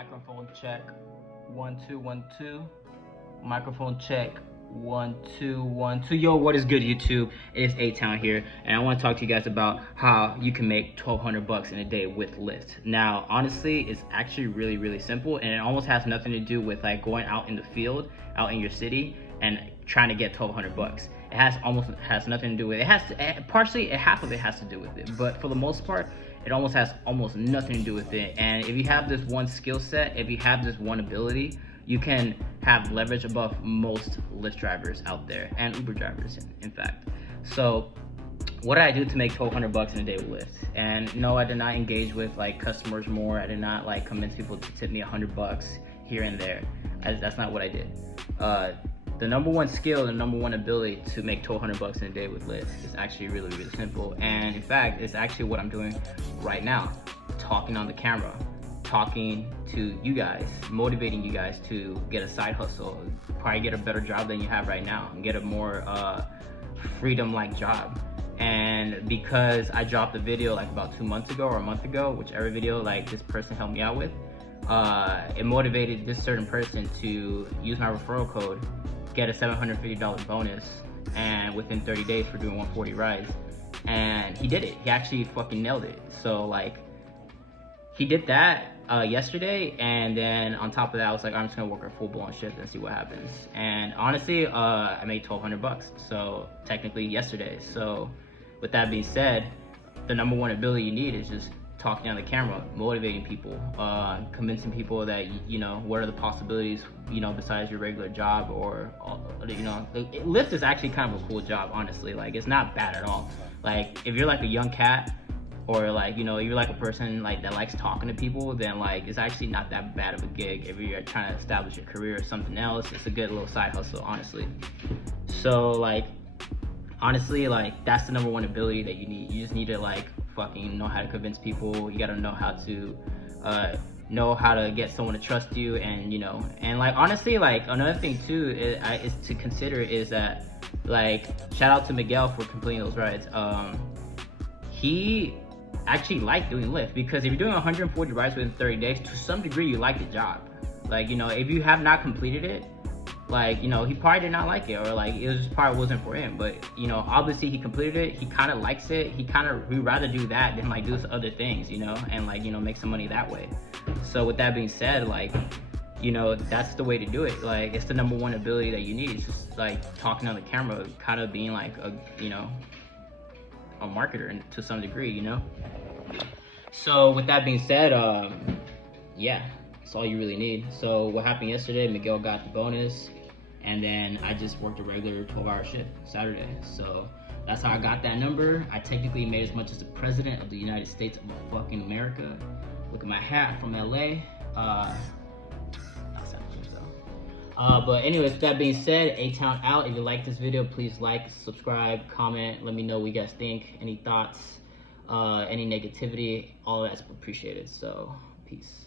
Microphone check, 1 2 1 2. Microphone check, 1 2 1 2. Yo, what is good, YouTube? It is A-Town here, and I want to talk to you guys about how you can make $1,200 in a day with Lyft. Now, honestly, it's actually really simple, and it almost has nothing to do with like going out in the field, out in your city, and trying to get $1,200. It has nothing to do with it. It has to, partially, half of it has to do with it, but for the most part, it has almost nothing to do with it. And if you have this one skill set, if you have this one ability, you can have leverage above most Lyft drivers out there and Uber drivers, in fact. So what did I do to make $1,200 in a day with Lyft? And no, I did not engage with like customers more. I did not like convince people to tip me $100 here and there. That's not what I did. The number one skill, the number one ability to make $1,200 in a day with Lyft is actually really simple. And in fact, it's actually what I'm doing right now. Talking on the camera, talking to you guys, motivating you guys to get a side hustle, probably get a better job than you have right now, and get a more freedom-like job. And because I dropped a video like about 2 months ago or a month ago, whichever video like this person helped me out with, it motivated this certain person to use my referral code, get a $750 bonus, and within 30 days for doing 140 rides. And he did it. He actually fucking nailed it. So like, he did that yesterday, and then on top of that, I was like, I'm just gonna work a full-blown shift and see what happens. And honestly, I made $1,200, so technically yesterday. So with that being said, the number one ability you need is just talking on the camera, motivating people, convincing people that, you know, what are the possibilities, you know, besides your regular job, or, you know, Lyft is actually kind of a cool job, honestly. Like, it's not bad at all. Like, if you're like a young cat, or like, you know, you're like a person like that likes talking to people, then like, it's actually not that bad of a gig. If you're trying to establish your career or something else, it's a good little side hustle, honestly. So like, honestly, like, that's the number one ability that you need. You just need to like fucking know how to convince people. You gotta know how to get someone to trust you, and you know, and like, honestly, like, another thing too is to consider is that, like, shout out to Miguel for completing those rides. He actually liked doing Lyft, because if you're doing 140 rides within 30 days, to some degree you like the job. Like, you know, if you have not completed it, like, you know, he probably did not like it, or like, it was just probably wasn't for him. But, you know, obviously he completed it, he kind of likes it, he'd rather do that than like do other things, you know, and like, you know, make some money that way. So with that being said, like, you know, that's the way to do it. Like, it's the number one ability that you need. It's just like talking on the camera, kind of being like a, you know, a marketer to some degree, you know. So with that being said, yeah, that's all you really need. So what happened yesterday, Miguel got the bonus, and then I just worked a regular 12-hour shift Saturday. So that's how I got that number. I technically made as much as the president of the United States of fucking America. Look at my hat from LA. But anyways, with that being said, A-Town out. If you like this video, please like, subscribe, comment, let me know what you guys think, any thoughts, any negativity, all that's appreciated. So peace.